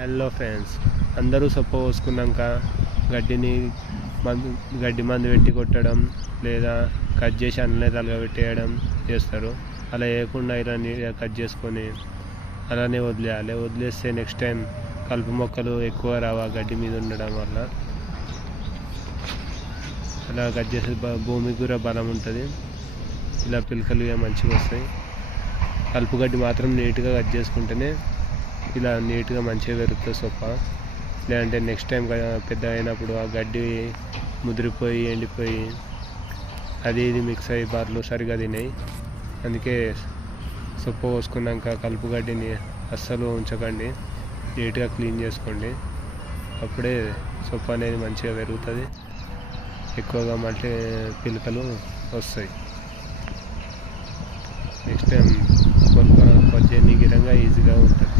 Hello friends, అందరూ సొప్ప పోసుకున్నాక గడ్డి మందు పెట్టి కొట్టడం లేదా కట్ చేసి అన్నీ తలగబెట్టేయడం చేస్తారు. అలా వేయకుండా ఇలా నీట్గా కట్ చేసుకొని అలానే వదిలేస్తే నెక్స్ట్ టైం కలుపు మొక్కలు ఎక్కువ రావా గడ్డి మీద ఉండడం వల్ల. అలా కట్ చేసి భూమికి కూడా బలం ఉంటుంది. ఇలా పిలకలు మంచిగా వస్తాయి. కలుపు గడ్డి మాత్రం నీట్గా కట్ చేసుకుంటేనే ఇలా నీట్గా మంచిగా పెరుగుతుంది సొప్ప. లేదంటే నెక్స్ట్ టైం పెద్ద అయినప్పుడు ఆ గడ్డి ముదిరిపోయి ఎండిపోయి అది ఇది మిక్స్ అయ్యి బర్రెలు సరిగా తినాయి. అందుకే సొప్ప పోసుకున్నాక కలుపు గడ్డిని అస్సలు ఉంచకండి, నీట్గా క్లీన్ చేసుకోండి. అప్పుడే సొప్ప అనేది మంచిగా పెరుగుతుంది, ఎక్కువగా మళ్ళీ పిలకలు వస్తాయి. నెక్స్ట్ టైం కొద్దిగా ఈజీగా ఉంటుంది.